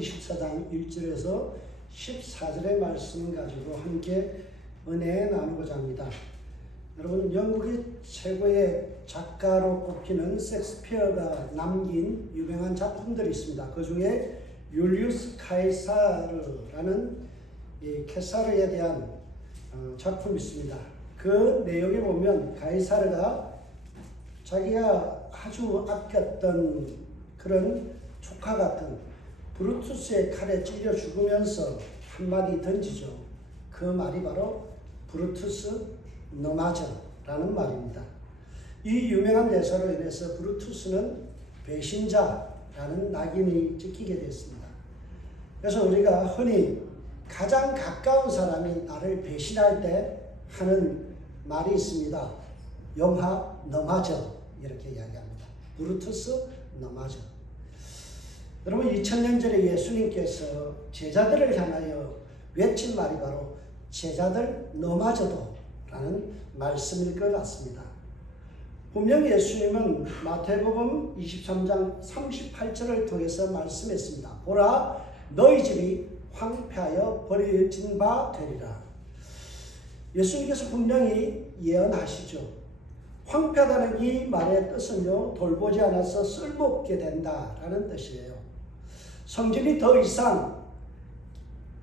24장 1절에서 14절의 말씀 가지고 함께 은혜 나누고자 합니다. 여러분, 영국의 최고의 작가로 꼽히는 셰익스피어가 남긴 유명한 작품들이 있습니다. 그 중에 율리우스 카이사르라는 케사르에 대한 작품이 있습니다. 그 내용에 보면 카이사르가 자기가 아주 아꼈던 그런 조카 같은 브루투스의 칼에 찔려 죽으면서 한마디 던지죠. 그 말이 바로 브루투스 너 맞아라는 말입니다. 이 유명한 대사로 인해서 브루투스는 배신자라는 낙인이 찍히게 됐습니다. 그래서 우리가 흔히 가장 가까운 사람이 나를 배신할 때 하는 말이 있습니다. 영하 너 맞아, 이렇게 이야기합니다. 브루투스 너 맞아. 여러분, 2000년 전에 예수님께서 제자들을 향하여 외친 말이 바로 제자들 너 맞아도 라는 말씀일 것 같습니다. 분명 예수님은 마태복음 23장 38절을 통해서 말씀했습니다. 보라, 너희 집이 황폐하여 버려진 바 되리라. 예수님께서 분명히 예언하시죠. 황폐하다는 이 말의 뜻은요, 돌보지 않아서 쓸모없게 된다라는 뜻이에요. 성전이 더 이상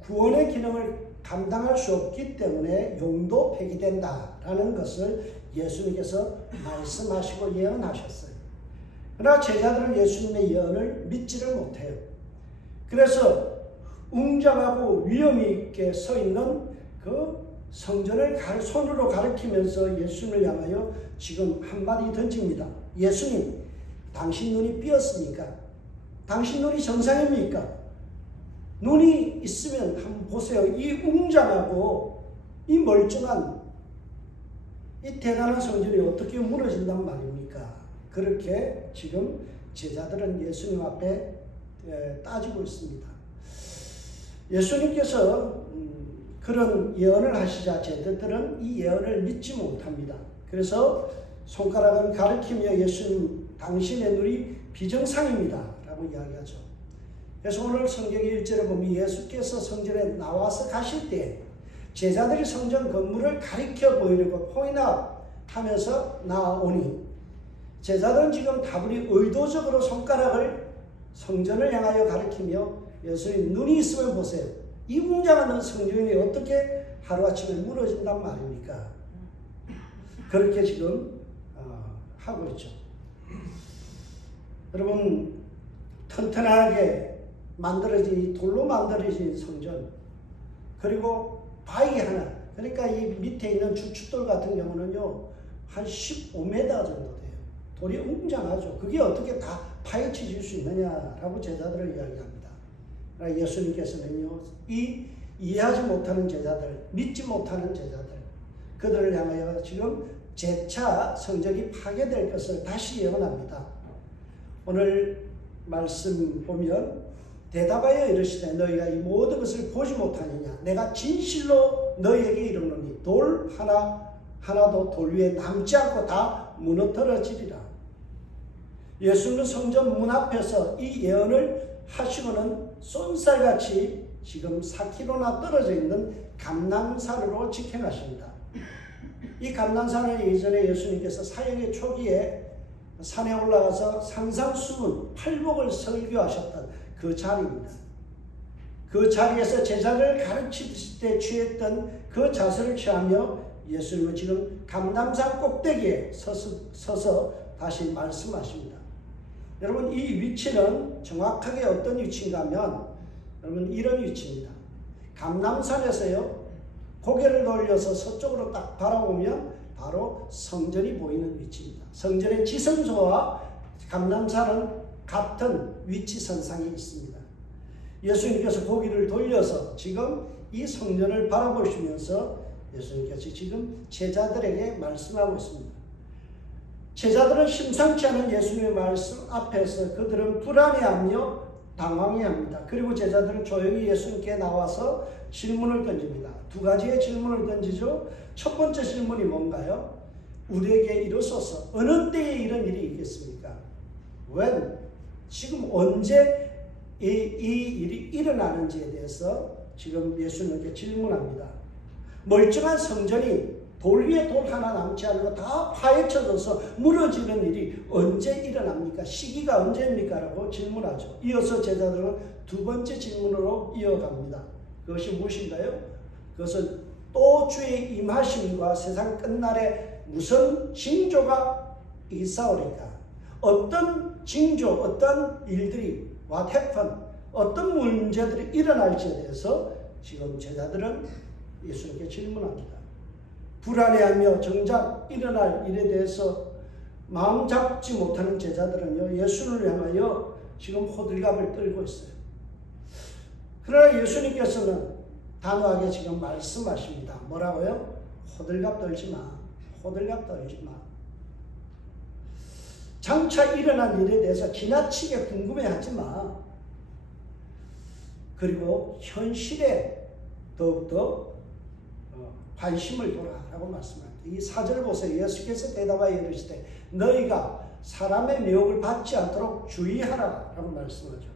구원의 기능을 감당할 수 없기 때문에 용도 폐기된다라는 것을 예수님께서 말씀하시고 예언하셨어요. 그러나 제자들은 예수님의 예언을 믿지를 못해요. 그래서 웅장하고 위엄 있게 서 있는 그 성전을 손으로 가리키면서 예수님을 향하여 지금 한마디 던집니다. 예수님, 당신 눈이 삐었습니까? 당신 눈이 정상입니까? 눈이 있으면 한번 보세요. 이 웅장하고 이 멀쩡한 이 대단한 성전이 어떻게 무너진단 말입니까? 그렇게 지금 제자들은 예수님 앞에 따지고 있습니다. 예수님께서 그런 예언을 하시자 제자들은 이 예언을 믿지 못합니다. 그래서 손가락을 가리키며 예수님, 당신의 눈이 비정상입니다 라고 이야기하죠. 그래서 오늘 성경의 1절에 보면 예수께서 성전에 나와서 가실 때 제자들이 성전 건물을 가리켜 보이려고 포인트하면서 나오니 제자들은 지금 다분히 의도적으로 손가락을 성전을 향하여 가리키며 예수님, 눈이 있으면 보세요. 이 웅장한 성전이 어떻게 하루아침에 무너진단 말입니까? 그렇게 지금 하고 있죠. 여러분, 튼튼하게 만들어진, 돌로 만들어진 성전, 그리고 바위 하나, 그러니까 이 밑에 있는 주춧돌 같은 경우는요, 한 15m 정도 돼요. 돌이 웅장하죠. 그게 어떻게 다 파헤쳐질 수 있느냐라고 제자들을 이야기합니다. 예수님께서는요, 이 이해하지 못하는 제자들, 믿지 못하는 제자들, 그들을 향하여 지금 재차 성전이 파괴될 것을 다시 예언합니다. 오늘 말씀 보면 대답하여 이르시되 너희가 이 모든 것을 보지 못하느냐? 내가 진실로 너희에게 이르노니 돌 하나도 돌 위에 남지 않고 다 무너뜨려지리라. 예수님은 성전 문 앞에서 이 예언을 하시고는 쏜살같이 지금 4km나 떨어져 있는 감람산으로 직행하십니다. 이 감람산은 예전에 예수님께서 사역의 초기에 산에 올라가서 상상수문 팔복을 설교하셨던 그 자리입니다. 그 자리에서 제자를 가르칠 때 취했던 그 자세를 취하며 예수님은 지금 감람산 꼭대기에 서서 다시 말씀하십니다. 여러분, 이 위치는 정확하게 어떤 위치인가 하면 여러분, 이런 위치입니다. 감람산에서요, 고개를 돌려서 서쪽으로 딱 바라보면 바로 성전이 보이는 위치입니다. 성전의 지성소와 감람산은 같은 위치선상에 있습니다. 예수님께서 고개를 돌려서 지금 이 성전을 바라보시면서 예수님께서 지금 제자들에게 말씀하고 있습니다. 제자들은 심상치 않은 예수님의 말씀 앞에서 그들은 불안해하며 당황해합니다. 그리고 제자들은 조용히 예수님께 나와서 질문을 던집니다. 두 가지의 질문을 던지죠. 첫 번째 질문이 뭔가요? 우리에게 이르소서 어느 때에 이런 일이 있겠습니까? When? 지금 언제 이 일이 일어나는지에 대해서 지금 예수님께 질문합니다. 멀쩡한 성전이 돌 위에 돌 하나 남지 않고 다 파헤쳐져서 무너지는 일이 언제 일어납니까? 시기가 언제입니까? 라고 질문하죠. 이어서 제자들은 두 번째 질문으로 이어갑니다. 그것이 무엇인가요? 그것은 또 주의 임하심과 세상 끝날에 무슨 징조가 있사오리까? 어떤 징조, 어떤 일들이 what happen, 어떤 문제들이 일어날지에 대해서 지금 제자들은 예수님께 질문합니다. 불안해하며 정작 일어날 일에 대해서 마음 잡지 못하는 제자들은요, 예수를 향하여 지금 호들갑을 떨고 있어요. 그러나 예수님께서는 단호하게 지금 말씀하십니다. 뭐라고요? 호들갑 떨지 마. 호들갑 떨지 마. 장차 일어난 일에 대해서 지나치게 궁금해하지 마. 그리고 현실에 더욱더 관심을 둬라라고 말씀합니다. 이 4절 보세요. 예수께서 대답하여 이르시되 너희가 사람의 미혹을 받지 않도록 주의하라라고 말씀하죠.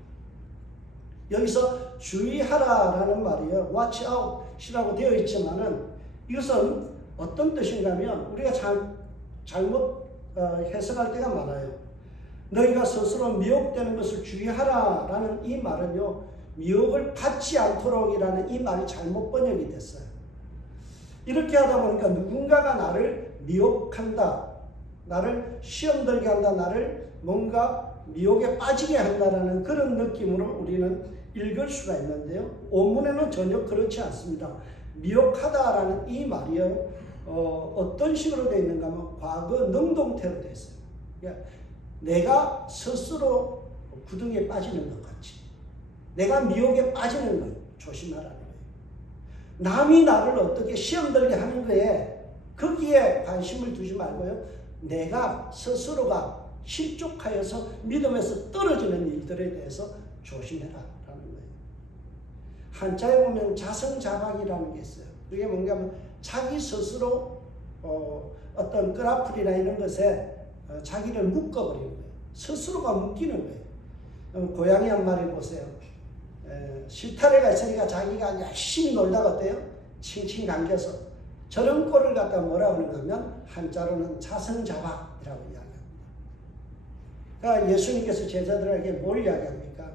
여기서 주의하라라는 말이요, watch out이라고 되어 있지만은 이것은 어떤 뜻인가 하면 우리가 잘못 해석할 때가 많아요. 너희가 스스로 미혹되는 것을 주의하라라는 이 말은요, 미혹을 받지 않도록이라는 이 말이 잘못 번역이 됐어요. 이렇게 하다 보니까 누군가가 나를 미혹한다, 나를 시험 들게 한다, 나를 뭔가 미혹에 빠지게 한다라는 그런 느낌으로 우리는 읽을 수가 있는데요. 원문에는 전혀 그렇지 않습니다. 미혹하다라는 이 말이요, 어떤 식으로 되어 있는가 하면 과거 능동태로 되어 있어요. 그러니까 내가 스스로 구덩이에 빠지는 것 같이, 내가 미혹에 빠지는 것 조심하라는 거예요. 남이 나를 어떻게 시험 들게 하는 거에 거기에 관심을 두지 말고요, 내가 스스로가 실족하여서 믿음에서 떨어지는 일들에 대해서 조심해라 라는 거예요. 한자에 보면 자성자박이라는 게 있어요. 그게 뭔가 하면 자기 스스로 어떤 끄라풀이나 이런 것에 자기를 묶어버리는 거예요. 스스로가 묶이는 거예요. 고양이 한 마리 보세요. 실타래가 있으니까 자기가 열심히 놀다가 어때요? 칭칭 감겨서 저런 꼴을 갖다 뭐라고 하는가 하면 한자로는 자성자박이라고 이야기합니다. 그러니까 예수님께서 제자들에게 뭘 이야기합니까?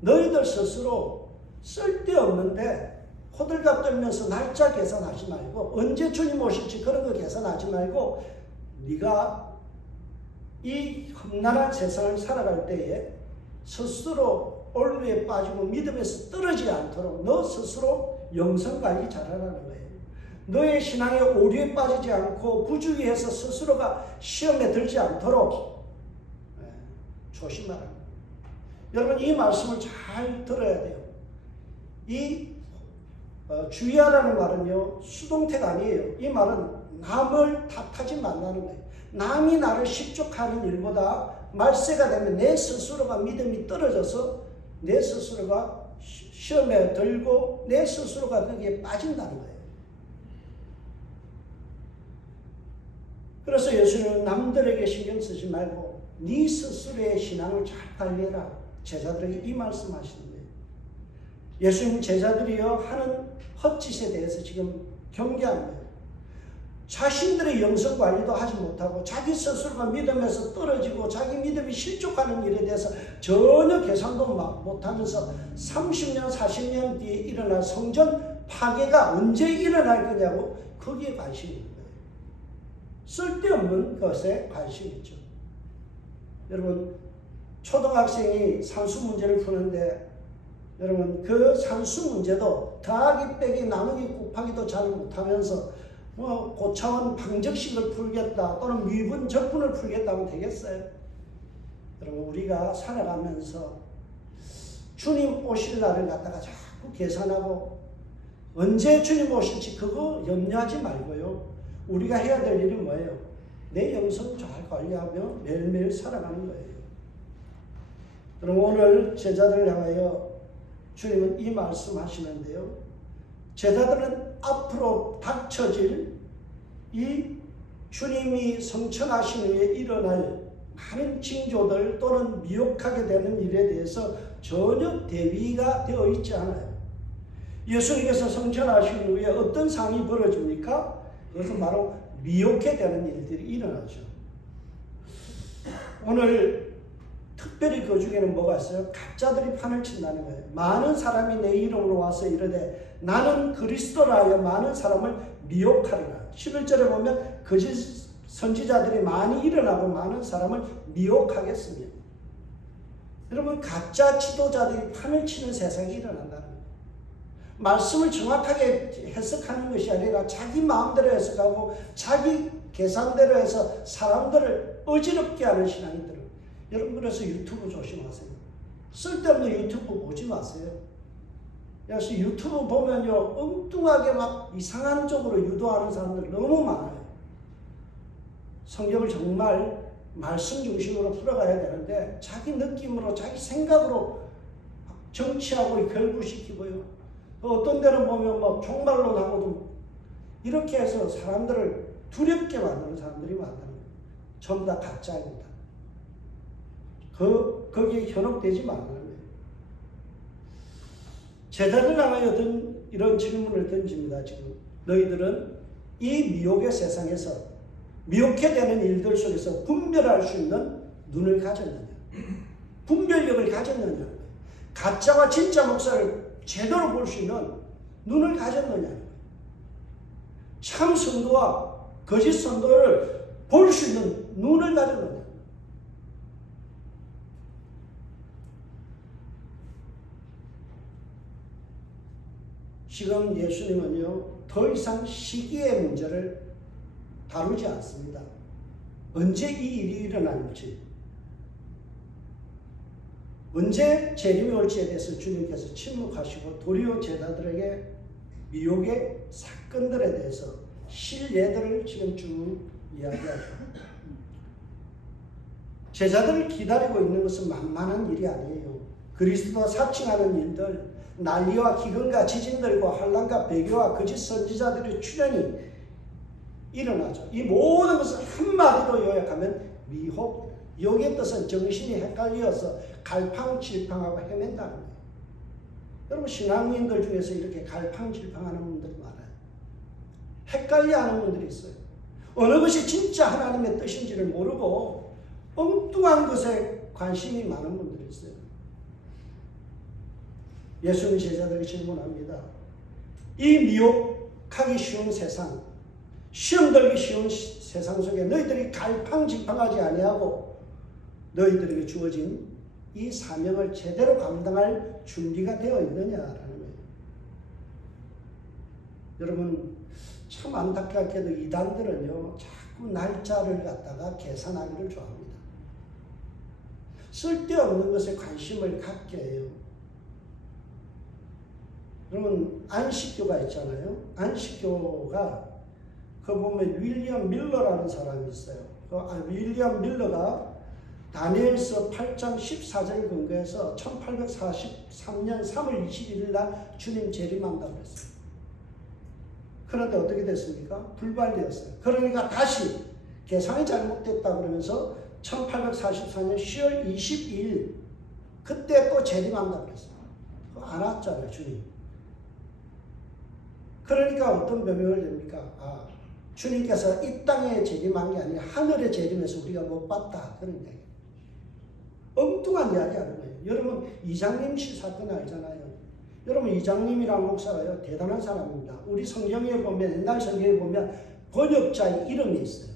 너희들 스스로 쓸데없는데 호들갑 떨면서 날짜 계산하지 말고, 언제 주님 오실지 그런 거 계산하지 말고, 네가 이 험난한 세상을 살아갈 때에 스스로 올무에 빠지고 믿음에서 떨어지지 않도록 너 스스로 영성관리 잘하라는 거예요. 너의 신앙에 오류에 빠지지 않고 부주의해서 스스로가 시험에 들지 않도록 조심하라. 여러분, 이 말씀을 잘 들어야 돼요. 이 주의하라는 말은요, 수동태가 아니에요. 이 말은 남을 탓하지 말라는 거예요. 남이 나를 실족하는 일보다 말세가 되면 내 스스로가 믿음이 떨어져서 내 스스로가 시험에 들고 내 스스로가 거기에 빠진다는 거예요. 그래서 예수님은 남들에게 신경 쓰지 말고 네 스스로의 신앙을 잘 관리해라. 제자들에게 이 말씀하시는 거예요. 예수님 제자들이요 하는 헛짓에 대해서 지금 경계하는 거예요. 자신들의 영성 관리도 하지 못하고 자기 스스로가 믿음에서 떨어지고 자기 믿음이 실족하는 일에 대해서 전혀 계산도 못하면서 30년, 40년 뒤에 일어날 성전 파괴가 언제 일어날 거냐고 거기에 관심이 있는 거예요. 쓸데없는 것에 관심이 있죠. 여러분, 초등학생이 산수 문제를 푸는데 여러분, 그 산수 문제도 더하기 빼기 나누기 곱하기도 잘 못하면서 고차원 방정식을 풀겠다 또는 미분 적분을 풀겠다 하면 되겠어요? 여러분, 우리가 살아가면서 주님 오실 날을 갖다가 자꾸 계산하고 언제 주님 오실지 그거 염려하지 말고요, 우리가 해야 될 일은 뭐예요? 내 영성 잘 관리하며 매일매일 살아가는 거예요. 여러분, 오늘 제자들을 향하여 주님은 이 말씀 하시는데요, 제자들은 앞으로 닥쳐질 이 주님이 성천하신 후에 일어날 많은 징조들 또는 미혹하게 되는 일에 대해서 전혀 대비가 되어 있지 않아요. 예수님께서 성천하신 후에 어떤 상황이 벌어집니까? 그것은 바로 미혹게 되는 일들이 일어나죠. 오늘 특별히 그 중에는 뭐가 있어요? 가짜들이 판을 친다는 거예요. 많은 사람이 내 이름으로 와서 이르되 나는 그리스도라 하여 많은 사람을 미혹하리라. 11절에 보면 거짓 선지자들이 많이 일어나고 많은 사람을 미혹하겠습니다. 여러분, 가짜 지도자들이 판을 치는 세상이 일어난다는 거예요. 말씀을 정확하게 해석하는 것이 아니라 자기 마음대로 해석하고 자기 계산대로 해서 사람들을 어지럽게 하는 신앙이 들어요. 여러분, 그래서 유튜브 조심하세요. 쓸데없는 유튜브 보지 마세요. 그래서 유튜브 보면요, 엉뚱하게 막 이상한 쪽으로 유도하는 사람들 너무 많아요. 성경을 정말 말씀 중심으로 풀어가야 되는데 자기 느낌으로 자기 생각으로 정치하고 결부시키고요. 어떤 데는 보면 뭐 종말로 나고도 이렇게 해서 사람들을 두렵게 만드는 사람들이 많다는 거예요. 전부 다 가짜입니다. 거기에 현혹되지 말라는 거예요. 제자들 향하여 이런 질문을 던집니다. 지금 너희들은 이 미혹의 세상에서 미혹게 되는 일들 속에서 분별할 수 있는 눈을 가졌느냐, 분별력을 가졌느냐, 가짜와 진짜 목사를 제대로 볼 수 있는 눈을 가졌느냐, 참 선도와 거짓 선도를 볼 수 있는 눈을 가졌느냐. 지금 예수님은요, 더 이상 시기의 문제를 다루지 않습니다. 언제 이 일이 일어날지, 언제 재림이 올지에 대해서 주님께서 침묵하시고 도리어 제자들에게 미혹의 사건들에 대해서 실예들을 지금 쭉 이야기하죠. 제자들을 기다리고 있는 것은 만만한 일이 아니에요. 그리스도와 사칭하는 일들, 난리와 기근과 지진들과 환난과 배교와 거짓 선지자들의 출현이 일어나죠. 이 모든 것을 한마디로 요약하면 미혹. 여기의 뜻은 정신이 헷갈려서 갈팡질팡하고 헤맨다는 거예요. 여러분, 신앙인들 중에서 이렇게 갈팡질팡하는 분들이 많아요. 헷갈려하는 분들이 있어요. 어느 것이 진짜 하나님의 뜻인지를 모르고 엉뚱한 것에 관심이 많은 분들이 있어요. 예수님 제자들에게 질문합니다. 이 미혹하기 쉬운 세상, 시험 들기 쉬운 세상 속에 너희들이 갈팡질팡하지 아니하고 너희들에게 주어진 이 사명을 제대로 감당할 준비가 되어 있느냐라는 거예요. 여러분, 참 안타깝게도 이단들은요, 자꾸 날짜를 갖다가 계산하기를 좋아합니다. 쓸데없는 것에 관심을 갖게 해요. 여러분, 안식교가 있잖아요. 안식교가 그 보면 윌리엄 밀러라는 사람이 있어요. 윌리엄 밀러가 다니엘서 8장 14절 근거해서 1843년 3월 21일 날 주님 재림한다고 했어요. 그런데 어떻게 됐습니까? 불발되었어요. 그러니까 다시 계산이 잘못됐다 그러면서 1844년 10월 22일 그때 또 재림한다고 그랬어요. 그거 안 왔잖아요, 주님. 그러니까 어떤 변명을 됩니까? 주님께서 이 땅에 재림한 게 아니라 하늘에 재림해서 우리가 못 봤다. 그런 얘기. 엉뚱한 이야기 하는 거예요. 여러분, 이장님 씨 사건 알잖아요. 여러분, 이장님이라는 목사가요, 대단한 사람입니다. 우리 성경에 보면, 옛날 성경에 보면 번역자의 이름이 있어요.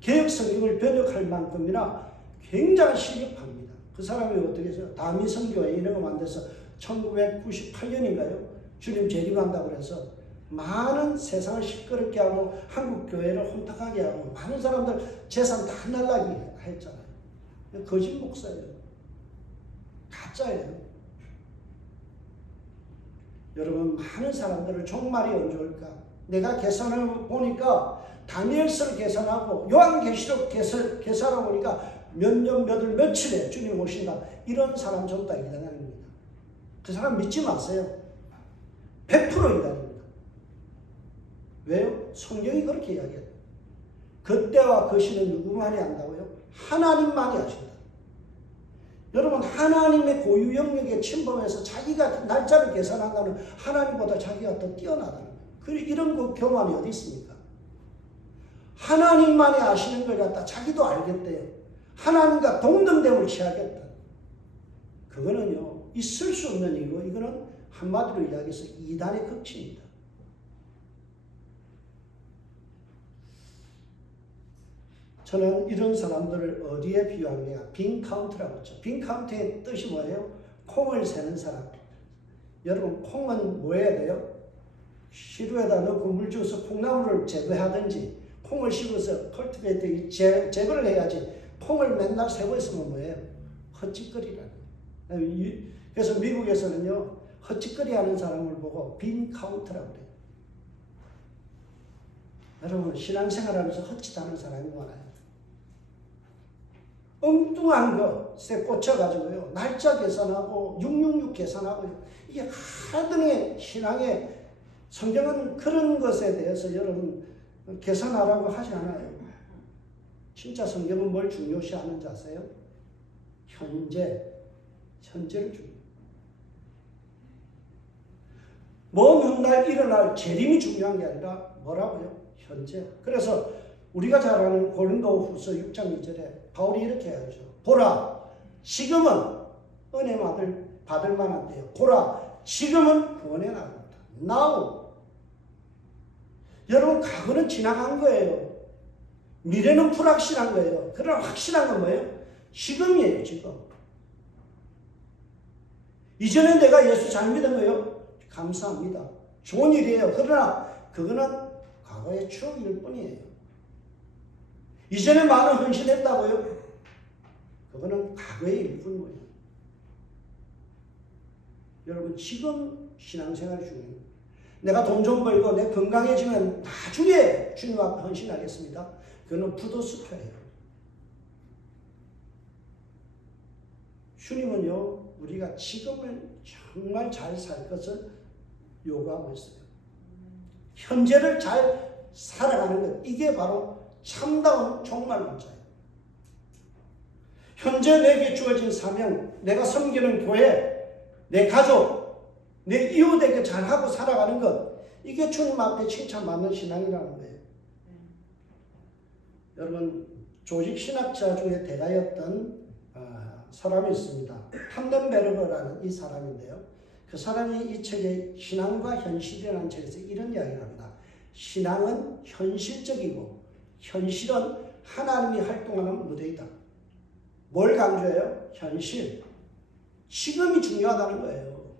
개혁 성경을 번역할 만큼이나 굉장히 실력합니다. 그 사람이 어떻게 해서 다미 선교회 이런 거 만들어서 1998년인가요? 주님 재림한다고 그래서 많은 세상을 시끄럽게 하고 한국 교회를 혼탁하게 하고 많은 사람들 재산 다 날라게 했잖아요. 거짓 목사예요. 가짜예요. 여러분, 많은 사람들을 종말이 언제 올까? 내가 계산을 보니까 다니엘서를 계산하고 요한계시록 계산하고 보니까 몇 년 몇월 며칠에 주님 오신다. 이런 사람 전부 다 이단입니다. 그 사람 믿지 마세요. 100% 이단입니다. 왜요? 성경이 그렇게 이야기해요. 그때와 그 시는 누구만이 안다고요? 하나님만이 아신다. 여러분 하나님의 고유 영역에 침범해서 자기가 날짜를 계산한다는 하나님보다 자기가 더 뛰어나다는 거예요. 이런 그 교만이 어디 있습니까? 하나님만이 아시는 걸 갖다 자기도 알겠대요. 하나님과 동등됨을 취하겠다. 그거는요 있을 수 없는 일이고 이거는 한마디로 이야기해서 이단의 극치입니다. 저는 이런 사람들을 어디에 비유합니까? 빈 카운트라고 했죠. 빈 카운트의 뜻이 뭐예요? 콩을 세는 사람. 여러분 콩은 뭐 해야 돼요? 시루에다 넣고 물 주어서 콩나물을 재배하든지 콩을 씹어서 컬티베이트 재배를 해야지 콩을 맨날 세고 있으면 뭐예요? 헛짓거리라는 거예요. 그래서 미국에서는요 헛짓거리 하는 사람을 보고 빈 카운트라고 그래요. 여러분 신앙생활하면서 헛짓하는 사람이 많아요. 엉뚱한 것에 꽂혀가지고요. 날짜 계산하고 666 계산하고 이게 하등의 신앙의 성경은 그런 것에 대해서 여러분 계산하라고 하지 않아요. 진짜 성경은 뭘 중요시하는지 아세요? 현재를 중요해요. 먼 훗날 일어날 재림이 중요한 게 아니라 뭐라고요? 현재. 그래서 우리가 잘 아는 고린도후서 6장 2절에 바울이 이렇게 하죠. 보라, 지금은 은혜 받을 만한 때요. 보라, 지금은 구원의 날입니다. Now. 여러분, 과거는 지나간 거예요. 미래는 불확실한 거예요. 그러나 확실한 건 뭐예요? 지금이에요, 지금. 이전에 내가 예수 잘 믿은 거예요. 감사합니다. 좋은 일이에요. 그러나 그거는 과거의 추억일 뿐이에요. 이전에 많은 헌신했다고요? 그거는 과거의 일뿐이에요. 여러분 지금 신앙생활이 중요해요. 내가 돈 좀 벌고 내 건강해지면 나중에 주님 앞에 헌신하겠습니다. 그거는 부도수표예요. 주님은요 우리가 지금을 정말 잘 살 것을 요구하고 있어요. 현재를 잘 살아가는 것, 이게 바로 참다운 종말론자예요. 현재 내게 주어진 사명, 내가 섬기는 교회, 내 가족, 내 이웃에게 잘하고 살아가는 것, 이게 주님 앞에 칭찬받는 신앙이라는 거예요. 여러분 조직신학자 중에 대가였던 사람이 있습니다. 판덴베르거라는 이 사람인데요. 그 사람이 이 책에 신앙과 현실이라는 책에서 이런 이야기를 합니다. 신앙은 현실적이고 현실은 하나님이 활동하는 무대이다. 뭘 강조해요? 현실. 지금이 중요하다는 거예요.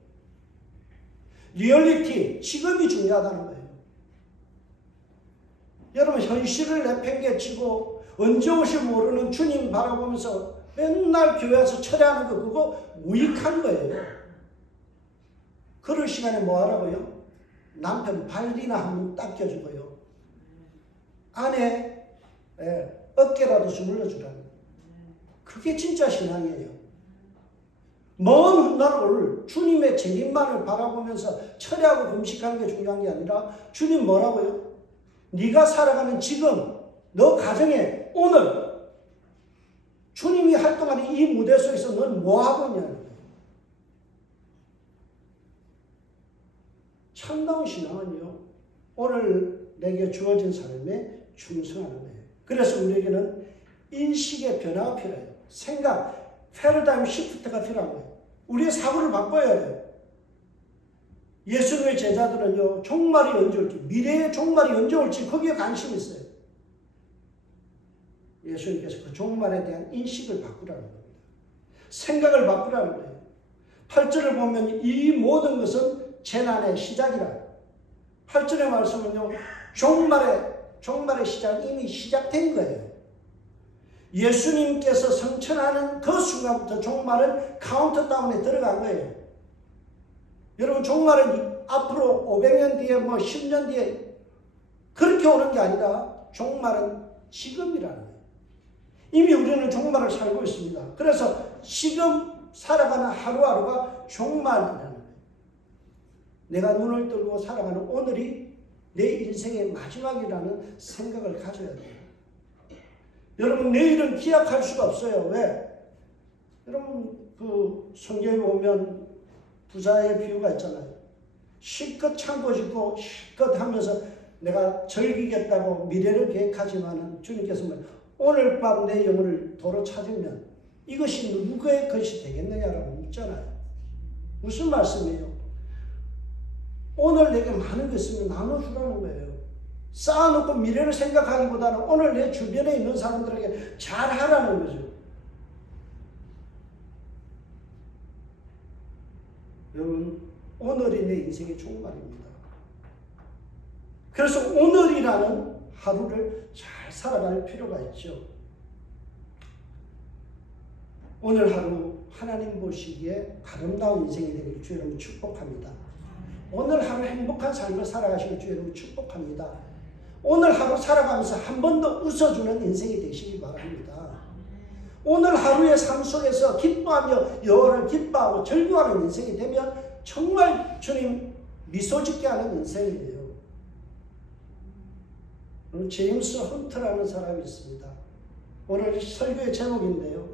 리얼리티, 지금이 중요하다는 거예요. 여러분 현실을 내팽개치고 언제 오실 모르는 주님 바라보면서 맨날 교회에서 철회하는 거 그거 무익한 거예요. 그럴 시간에 뭐 하라고요? 남편 발리나 한번 닦여주고요. 아내 어깨라도 주물러 주라는 거예요. 그게 진짜 신앙이에요. 먼 훗날 올 주님의 재림만을 바라보면서 철회하고 금식하는 게 중요한 게 아니라 주님 뭐라고요? 네가 살아가는 지금 너 가정에 오늘 주님이 활동하는 이 무대 속에서 넌 뭐하고 있냐는 거예요. 참다운 신앙은요 오늘 내게 주어진 삶에 충성하는 거예요. 그래서 우리에게는 인식의 변화가 필요해요. 생각, 패러다임 시프트가 필요한 거예요. 우리의 사고를 바꿔야 돼요. 예수님의 제자들은요 종말이 언제 올지, 미래의 종말이 언제 올지 거기에 관심이 있어요. 예수님께서 그 종말에 대한 인식을 바꾸라는 겁니다. 생각을 바꾸라는 거예요. 8절을 보면 이 모든 것은 재난의 시작이라. 8절의 말씀은요 종말의 시작이 이미 시작된 거예요. 예수님께서 성천하는 그 순간부터 종말은 카운트다운에 들어간 거예요. 여러분 종말은 앞으로 500년 뒤에 10년 뒤에 그렇게 오는 게 아니라 종말은 지금이라는 거예요. 이미 우리는 종말을 살고 있습니다. 그래서 지금 살아가는 하루하루가 종말이라는 거예요. 내가 눈을 뜨고 살아가는 오늘이 내 인생의 마지막이라는 생각을 가져야 돼요. 여러분 내일은 기약할 수가 없어요. 왜? 여러분 그 성경에 보면 부자의 비유가 있잖아요. 실컷 창고 짓고 실컷 하면서 내가 즐기겠다고 미래를 계획하지만은 주님께서 오늘 밤 내 영혼을 도로 찾으면 이것이 누구의 것이 되겠느냐라고 묻잖아요. 무슨 말씀이에요? 오늘 내게 많은 것 있으면 나눠주라는 거예요. 쌓아놓고 미래를 생각하기보다는 오늘 내 주변에 있는 사람들에게 잘하라는 거죠. 여러분, 오늘이 내 인생의 종말입니다. 그래서 오늘이라는 하루를 잘 살아갈 필요가 있죠. 오늘 하루 하나님 보시기에 아름다운 인생이 되길 주 여러분 축복합니다. 오늘 하루 행복한 삶을 살아가시길 주 여러분 축복합니다. 오늘 하루 살아가면서 한 번 더 웃어주는 인생이 되시기 바랍니다. 오늘 하루의 삶 속에서 기뻐하며 여호와를 기뻐하고 즐거워하는 인생이 되면 정말 주님 미소 짓게 하는 인생이에요. 제임스 헌트라는 사람이 있습니다. 오늘 설교의 제목인데요.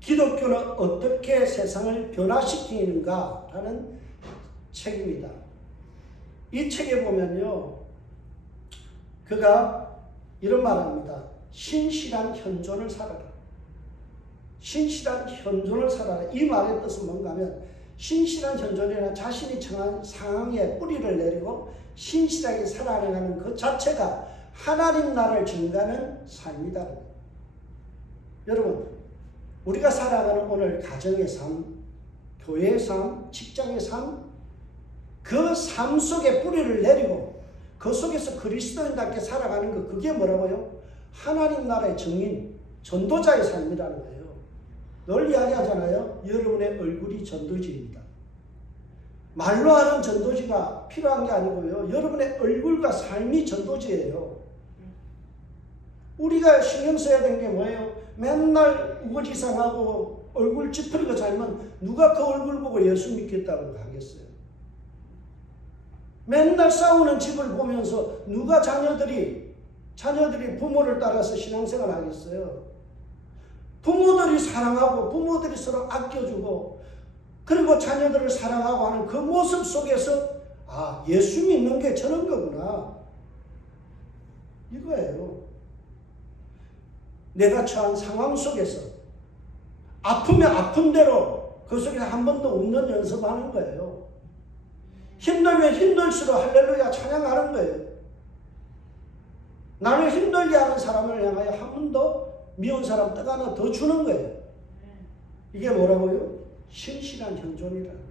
기독교는 어떻게 세상을 변화시키는가 라는 책입니다. 이 책에 보면요. 그가 이런 말을 합니다. 신실한 현존을 살아라. 신실한 현존을 살아라. 이 말의 뜻은 뭔가 하면 신실한 현존이란 자신이 처한 상황에 뿌리를 내리고 신실하게 살아가는 그 자체가 하나님 나라를 증가하는 삶이다. 여러분, 우리가 살아가는 오늘 가정의 삶, 교회의 삶, 직장의 삶, 그 삶 속에 뿌리를 내리고 그 속에서 그리스도인답게 살아가는 것, 그게 뭐라고요? 하나님 나라의 증인, 전도자의 삶이라는 거예요. 늘 이야기하잖아요. 여러분의 얼굴이 전도지입니다. 말로 하는 전도지가 필요한 게 아니고요. 여러분의 얼굴과 삶이 전도지예요. 우리가 신경 써야 되는 게 뭐예요? 맨날 우거지상하고 얼굴 찌푸리고 살면 누가 그 얼굴 보고 예수 믿겠다고 하겠어요? 맨날 싸우는 집을 보면서 누가 자녀들이 부모를 따라서 신앙생활 하겠어요? 부모들이 사랑하고 부모들이 서로 아껴주고 그리고 자녀들을 사랑하고 하는 그 모습 속에서 아, 예수 믿는 게 저런 거구나. 이거예요. 내가 처한 상황 속에서 아프면 아픈 대로 그 속에서 한 번 더 웃는 연습하는 거예요. 힘들면 힘들수록 할렐루야 찬양하는 거예요. 나를 힘들게 하는 사람을 향하여 한 번 더 미운 사람 떡 하나 더 주는 거예요. 이게 뭐라고요? 신실한 현존이라는 거예요.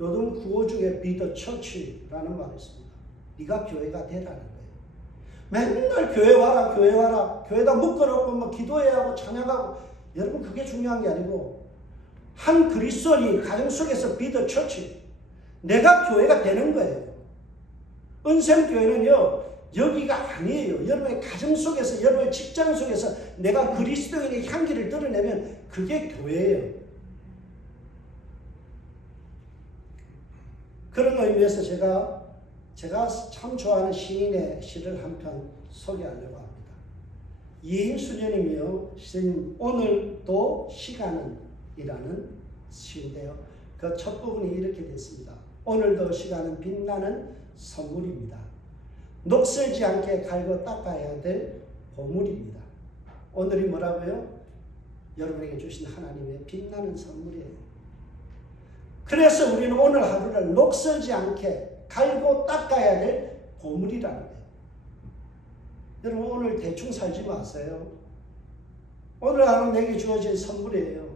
요즘 구호 중에 Be the Church라는 말이 있습니다. 네가 교회가 되라는 거예요. 맨날 교회 와라 교회 와라 교회다 묶어놓고 뭐 기도해야 하고 찬양하고 여러분 그게 중요한 게 아니고 한 그리스도인이 가정 속에서 Be the Church 내가 교회가 되는 거예요. 은샘교회는요 여기가 아니에요. 여러분의 가정 속에서 여러분의 직장 속에서 내가 그리스도인의 향기를 드러내면 그게 교회예요. 그런 의미에서 제가 참 좋아하는 시인의 시를 한 편 소개하려고 합니다. 이인수녀님이요 쓴 오늘도 시간은 이라는 시인데요. 그 첫 부분이 이렇게 됐습니다. 오늘도 시간은 빛나는 선물입니다. 녹슬지 않게 갈고 닦아야 될 보물입니다. 오늘이 뭐라고요? 여러분에게 주신 하나님의 빛나는 선물이에요. 그래서 우리는 오늘 하루를 녹슬지 않게 갈고 닦아야 될 보물이라는 거예요. 여러분 오늘 대충 살지 마세요. 오늘 하루 내게 주어진 선물이에요.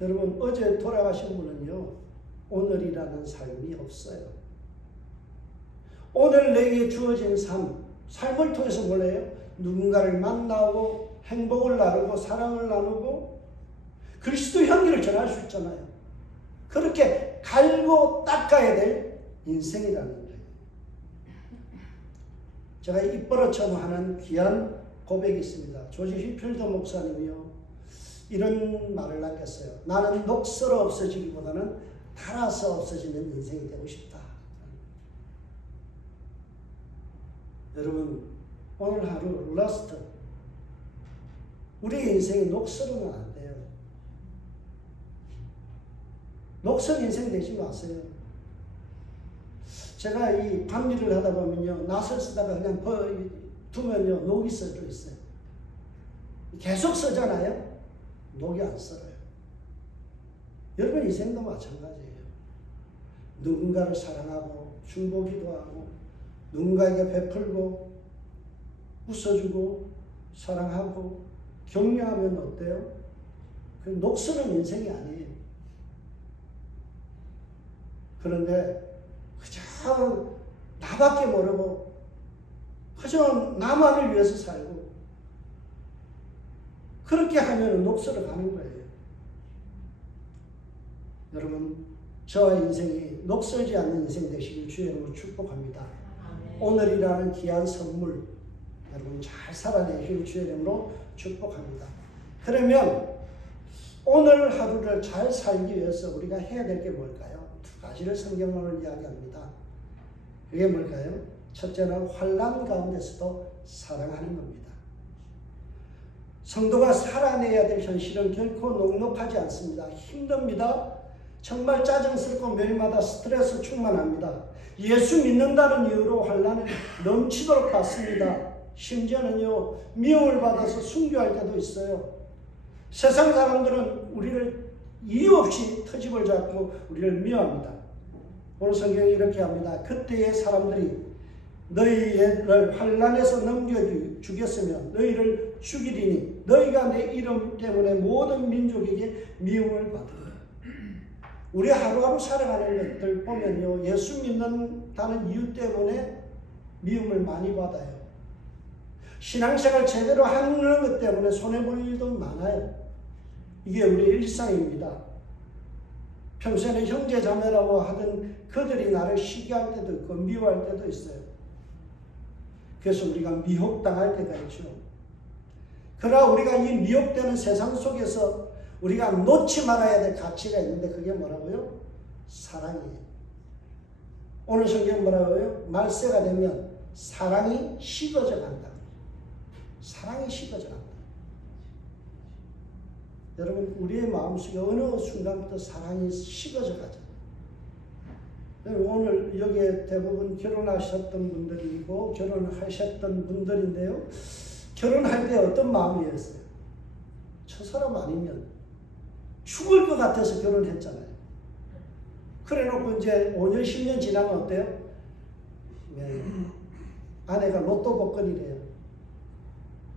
여러분 어제 돌아가신 분은요 오늘이라는 삶이 없어요. 오늘 내게 주어진 삶을 통해서 몰라요? 누군가를 만나고 행복을 나누고 사랑을 나누고 그리스도 향기를 전할 수 있잖아요. 그렇게 갈고 닦아야 될 인생이라는 거예요. 제가 입버릇처럼 하는 귀한 고백이 있습니다. 조지 휘필드 목사님이요 이런 말을 남겼어요. 나는 녹슬어 없어지기보다는 닳아서 없어지는 인생이 되고 싶다. 여러분 오늘 하루 러스트 우리의 인생이 녹슬으면 안 돼요. 녹슬 인생 되지 마세요. 제가 이 밤일을 하다 보면요, 낫을 쓰다가 그냥 두면요, 녹이 써져 있어요. 계속 쓰잖아요. 녹이 안 썰어요. 여러분 인생도 마찬가지예요. 누군가를 사랑하고 중보기도 하고 누군가에게 베풀고 웃어주고 사랑하고 격려하면 어때요? 그 녹슬은 인생이 아니에요. 그런데 그저 나밖에 모르고 그저 나만을 위해서 살고 그렇게 하면 녹슬어 가는 거예요. 여러분 저와 인생이 녹슬지 않는 인생 되시길 주의 이름으로 축복합니다. 오늘이라는 귀한 선물 여러분 잘 살아내길 주의 이름으로 축복합니다. 그러면 오늘 하루를 잘 살기 위해서 우리가 해야 될 게 뭘까요? 두 가지를 성경으로 이야기합니다. 그게 뭘까요? 첫째는 환난 가운데서도 사랑하는 겁니다. 성도가 살아내야 될 현실은 결코 녹록하지 않습니다. 힘듭니다. 정말 짜증스럽고 매일마다 스트레스 충만합니다. 예수 믿는다는 이유로 환난을 넘치도록 받습니다. 심지어는요, 미움을 받아서 순교할 때도 있어요. 세상 사람들은 우리를 이유 없이 터집을 잡고 우리를 미워합니다. 오늘 성경이 이렇게 합니다. 그때의 사람들이 너희를 환난에서 넘겨주겠으면 너희를 죽이리니 너희가 내 이름 때문에 모든 민족에게 미움을 받으리라. 우리 하루하루 살아가는 것들 보면요, 예수 믿는다는 이유 때문에 미움을 많이 받아요. 신앙생활 제대로 하는 것 때문에 손해볼 일도 많아요. 이게 우리의 일상입니다. 평소에는 형제 자매라고 하던 그들이 나를 시기할 때도 있고 미워할 때도 있어요. 그래서 우리가 미혹당할 때가 있죠. 그러나 우리가 이 미혹되는 세상 속에서 우리가 놓지 말아야 될 가치가 있는데 그게 뭐라고요? 사랑이에요. 오늘 성경 뭐라고요? 말세가 되면 사랑이 식어져 간다. 사랑이 식어져 간다. 여러분 우리의 마음속에 어느 순간부터 사랑이 식어져 가죠. 오늘 여기에 대부분 결혼하셨던 분들이고 결혼하셨던 분들인데요. 결혼할 때 어떤 마음이었어요? 저 사람 아니면 죽을 것 같아서 결혼했잖아요. 그래 놓고 이제 5년, 10년 지나면 어때요? 네. 아내가 로또 복권이래요.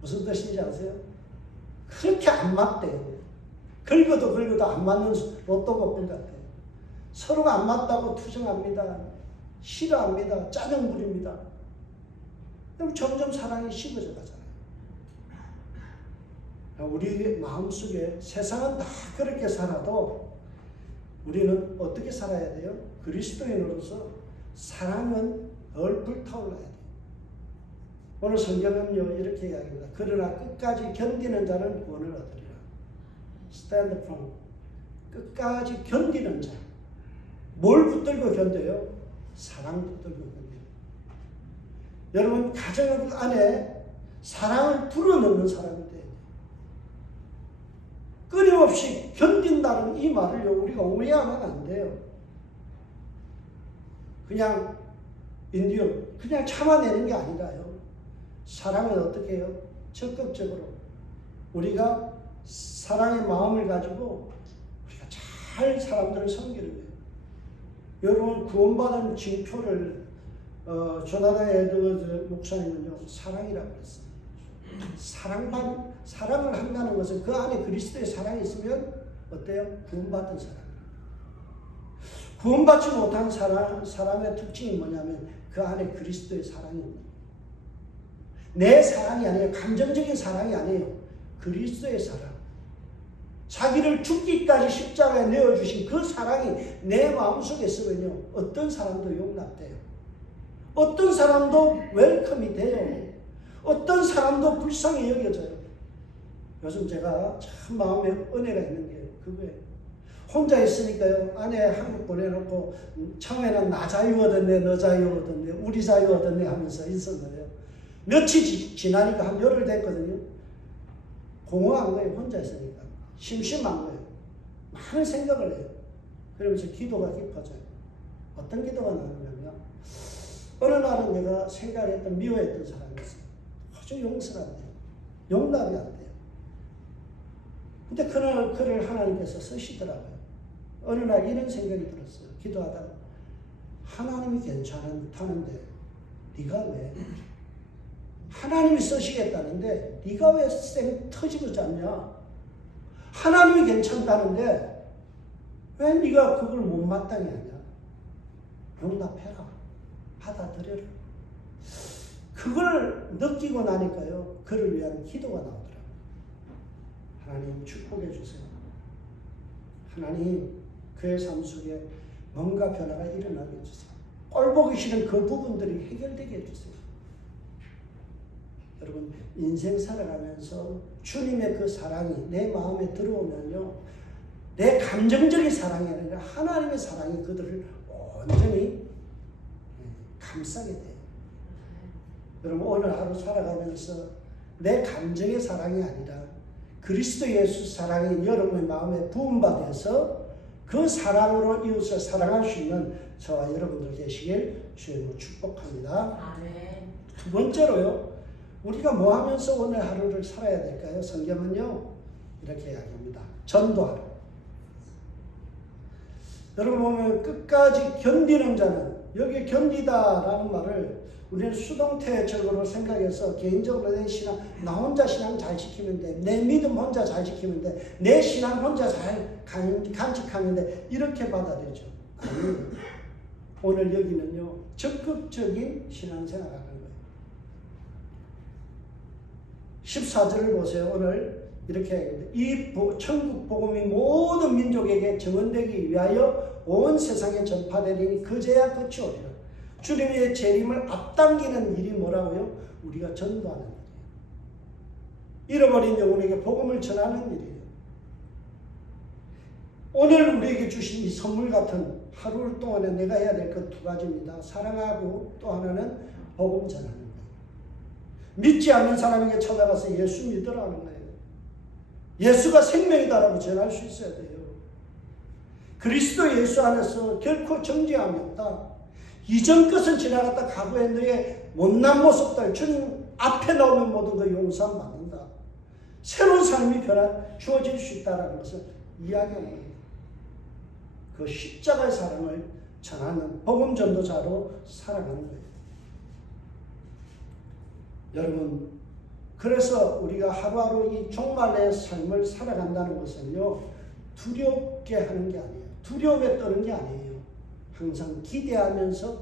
무슨 뜻인지 아세요? 그렇게 안 맞대요. 긁어도 안 맞는 로또 복권 같아요. 서로가 안 맞다고 투정합니다. 싫어합니다. 짜증 부립니다. 그럼 점점 사랑이 식어져 가잖아요. 우리 마음속에 세상은 다 그렇게 살아도 우리는 어떻게 살아야 돼요? 그리스도인으로서 사랑은 늘 불타올라야 돼요. 오늘 성경은요 이렇게 이야기합니다. 그러나 끝까지 견디는 자는 구원을 얻으리라. Stand firm. 끝까지 견디는 자. 뭘 붙들고 견뎌요? 사랑 붙들고 견뎌요. 여러분 가정 안에 사랑을 불어넣는 사람이 돼야 돼요. 끊임없이 견딘다는 이 말을요 우리가 오해하면 안 돼요. 그냥 그냥 참아내는 게 아니라요. 사랑은 어떻게 해요? 적극적으로 우리가 사랑의 마음을 가지고 우리가 잘 사람들을 섬기는 거예요. 여러분 구원받은 징표를 조나단 에드워즈 목사님은요 사랑이라고 그랬어요. 사랑을 한다는 것은 그 안에 그리스도의 사랑이 있으면 어때요? 구원받은 사람. 구원받지 못한 사람의 특징이 뭐냐면 그 안에 그리스도의 사랑이 있는 거예요. 내 사랑이 아니에요. 감정적인 사랑이 아니에요. 그리스도의 사랑. 자기를 죽기까지 십자가에 내어주신 그 사랑이 내 마음속에 있으면요. 어떤 사람도 용납돼요. 어떤 사람도 웰컴이 돼요. 어떤 사람도 불쌍히 여겨져요. 요즘 제가 참 마음에 은혜가 있는 게 그거예요. 혼자 있으니까요. 아내 한국 보내놓고 처음에는 나 자유 얻었네, 너 자유 얻었네, 우리 자유 얻었네 하면서 있었는데요. 며칠 지나니까 한 열흘 됐거든요. 공허한 거예요. 혼자 있으니까. 심심한 거예요. 많은 생각을 해요. 그러면서 기도가 깊어져요. 어떤 기도가 나느냐면 어느 날은 내가 생각했던 미워했던 사람이 있어요. 아주 용서가 안 돼요. 용납이 안 돼요. 근데 그날 글을 하나님께서 쓰시더라고요. 어느 날 이런 생각이 들었어요. 기도하다가 하나님이 괜찮다는데 네가 왜? 하나님이 쓰시겠다는데 네가 왜 쌩 터지고 잡냐? 하나님이 괜찮다는데 왜 네가 그걸 못마땅히 하냐? 용납해라. 받아들여라. 그걸 느끼고 나니까요. 그를 위한 기도가 나오더라고요. 하나님 축복해 주세요. 하나님 그의 삶 속에 뭔가 변화가 일어나게 해주세요. 꼴보기 싫은 그 부분들이 해결되게 해주세요. 여러분 인생 살아가면서 주님의 그 사랑이 내 마음에 들어오면요. 내 감정적인 사랑이 아니라 하나님의 사랑이 그들을 온전히 감싸게 돼요. 여러분 오늘 하루 살아가면서 내 감정의 사랑이 아니라 그리스도 예수 사랑이 여러분의 마음에 부음받아서 그 사랑으로 이웃을 사랑할 수 있는 저와 여러분들 되시길 주님으로 축복합니다. 아멘. 두 번째로요. 우리가 뭐 하면서 오늘 하루를 살아야 될까요? 성경은요. 이렇게 이야기합니다. 전도하라. 여러분 보면 끝까지 견디는 자는 여기 견디다라는 말을 우리는 수동태적으로 생각해서 개인적으로 내 신앙 나 혼자 신앙 잘 지키면 돼. 내 믿음 혼자 잘 지키면 돼. 내 신앙 혼자 잘 간직하면 돼. 이렇게 받아들이죠. 아니에요. 오늘 여기는요. 적극적인 신앙생활을 하는 거예요. 14절을 보세요. 오늘 이렇게 이 천국 복음이 모든 민족에게 증언되기 위하여 온 세상에 전파되리니 그제야 끝이 오리라. 주님의 재림을 앞당기는 일이 뭐라고요? 우리가 전도하는 일이에요. 잃어버린 영혼에게 복음을 전하는 일이에요. 오늘 우리에게 주신 이 선물 같은 하루 동안에 내가 해야 될 것 두 가지입니다. 사랑하고 또 하나는 복음 전하는 거예요. 믿지 않는 사람에게 찾아가서 예수 믿으라는 거예요. 예수가 생명이다라고 전할 수 있어야 돼요. 그리스도 예수 안에서 결코 정죄함이 없다. 이전 것은 지나갔다 과거의 너의 못난 모습들 주님 앞에 나오면 모든 거 용서함 받는다. 새로운 삶이 주어질 수 있다는 것을 이야기하는 거예요. 그 십자가의 사랑을 전하는 복음 전도자로 살아가는 거예요. 여러분 그래서 우리가 하루하루 이 종말의 삶을 살아간다는 것은요. 두렵게 하는 게 아니에요. 두려움에 떠는 게 아니에요. 항상 기대하면서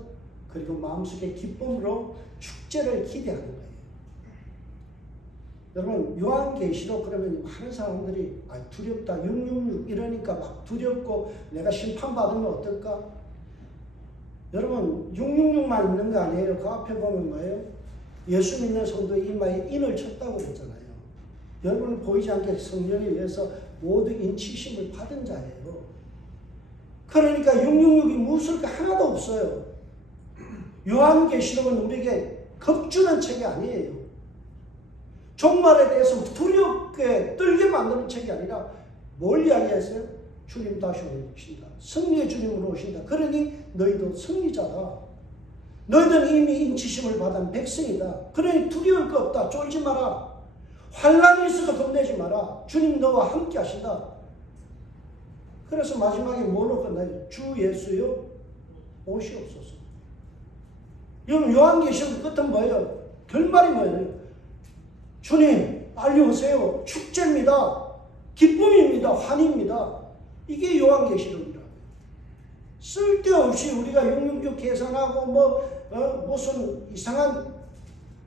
그리고 마음속에 기쁨으로 축제를 기대하는 거예요. 여러분 요한계시록 그러면 많은 사람들이 두렵다 666 이러니까 막 두렵고 내가 심판받으면 어떨까? 여러분 666만 있는 거 아니에요. 그 앞에 보면 뭐예요? 예수 믿는 성도의 이마에 인을 쳤다고 그랬잖아요. 여러분은 보이지 않게 성령에 의해서 모두 인치심을 받은 자예요. 그러니까 666이 무술 게 하나도 없어요. 요한계시록은 우리에게 겁주는 책이 아니에요. 종말에 대해서 두렵게 떨게 만드는 책이 아니라 뭘 이야기했어요? 주님 다시 오신다. 승리의 주님으로 오신다. 그러니 너희도 승리자다. 너희들은 이미 인치심을 받은 백성이다. 그러니 두려울 거 없다. 쫄지 마라. 환난이 있어도 겁내지 마라. 주님 너와 함께 하신다. 그래서 마지막에 뭐로 끝나요? 주 예수여 오시옵소서. 여러분 요한계시록 끝은 뭐예요? 결말이 뭐예요? 주님 빨리 오세요. 축제입니다. 기쁨입니다. 환희입니다. 이게 요한계시록이라고요. 쓸데없이 우리가 666 계산하고 무슨 이상한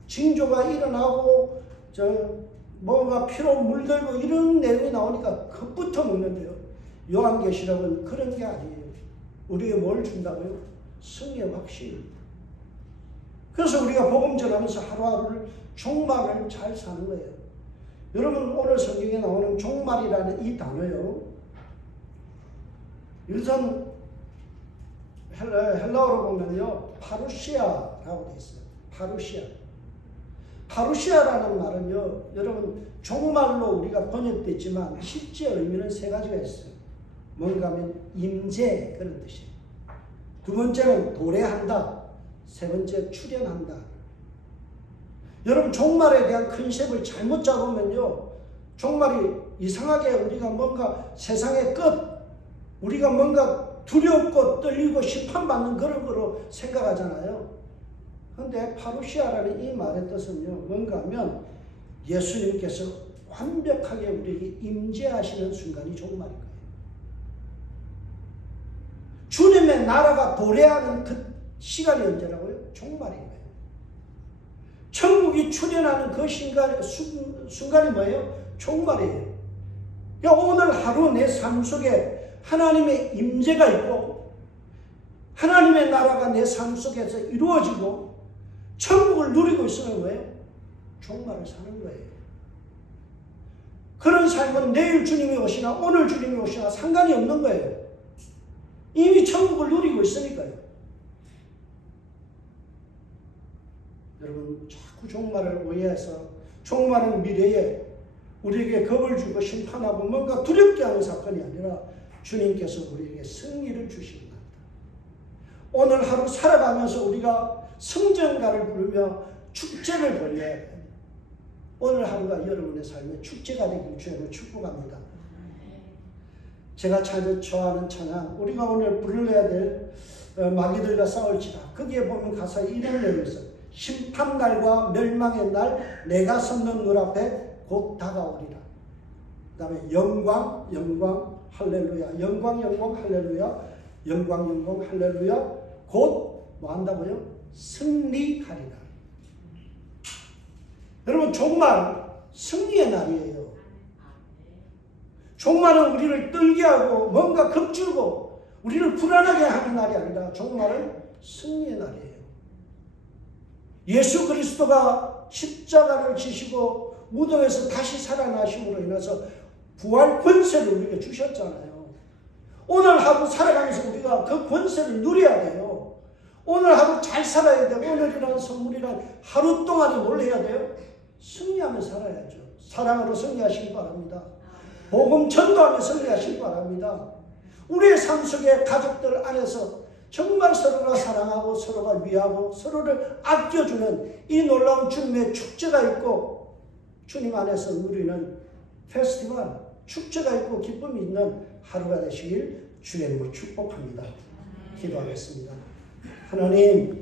징조가 일어나고 뭐가 피로 물들고 이런 내용이 나오니까 겁부터 먹는데요. 요한계시록은 그런 게 아니에요. 우리에게 뭘 준다고요? 승리의 확신. 그래서 우리가 복음 전하면서 하루하루를 종말을 잘 사는 거예요. 여러분 오늘 성경에 나오는 종말이라는 이 단어요. 우선 헬라어로 보면요. 파루시아라고 되어 있어요. 파루시아. 파루시아라는 말은요, 여러분 종말로 우리가 번역됐지만 실제 의미는 세 가지가 있어요. 뭔가 하면 임재, 그런 뜻이에요. 두 번째는 도래한다. 세 번째 출현한다. 여러분 종말에 대한 컨셉을 잘못 잡으면요, 종말이 이상하게 우리가 뭔가 세상의 끝, 우리가 뭔가 두렵고 떨리고 심판받는 그런 거로 생각하잖아요. 그런데 파루시아라는 이 말의 뜻은요, 뭔가 하면 예수님께서 완벽하게 우리에게 임재하시는 순간이 종말인 거예요. 주님의 나라가 도래하는 그 시간이 언제라고요? 종말인 거예요. 천국이 출현하는 그 순간이 뭐예요? 종말이에요. 그러니까 오늘 하루 내 삶 속에 하나님의 임재가 있고 하나님의 나라가 내 삶 속에서 이루어지고 천국을 누리고 있으면 뭐예요? 종말을 사는 거예요. 그런 삶은 내일 주님이 오시나 오늘 주님이 오시나 상관이 없는 거예요. 이미 천국을 누리고 있으니까요. 여러분 자꾸 종말을 오해해서 종말은 미래에 우리에게 겁을 주고 심판하고 뭔가 두렵게 하는 사건이 아니라 주님께서 우리에게 승리를 주시는 겁니다. 오늘 하루 살아가면서 우리가 성전가를 부르며 축제를 벌려야 돼요. 오늘 하루가 여러분의 삶의 축제가 되길 주님을 축복합니다. 제가 좋아하는 찬양, 우리가 오늘 불러야 될 마귀들과 싸울지라, 거기에 보면 가사에 이런 내용이 있어요. 심판날과 멸망의 날 내가 섰는 물 앞에 곧 다가오리라. 그 다음에 영광 영광 할렐루야, 영광 영광 할렐루야, 영광 영광 할렐루야, 곧 뭐 한다고요? 승리하리라. 여러분 종말 승리의 날이에요. 종말은 우리를 떨게 하고 뭔가 겁주고 우리를 불안하게 하는 날이 아니라 종말은 승리의 날이에요. 예수 그리스도가 십자가를 지시고 무덤에서 다시 살아나심으로 인해서 부활 권세를 우리에게 주셨잖아요. 오늘 하루 살아가면서 우리가 그 권세를 누려야 돼요. 오늘 하루 잘 살아야 되고 오늘이라는 선물이란 하루 동안에 뭘 해야 돼요? 승리하며 살아야죠. 사랑으로 승리하시기 바랍니다. 복음 전도하며 승리하시기 바랍니다. 우리의 삶 속에 가족들 안에서 정말 서로가 사랑하고 서로가 위하고 서로를 아껴주는 이 놀라운 주님의 축제가 있고 주님 안에서 누리는 페스티벌, 축제가 있고 기쁨이 있는 하루가 되시길 주의 이름으로 축복합니다. 기도하겠습니다. 하나님,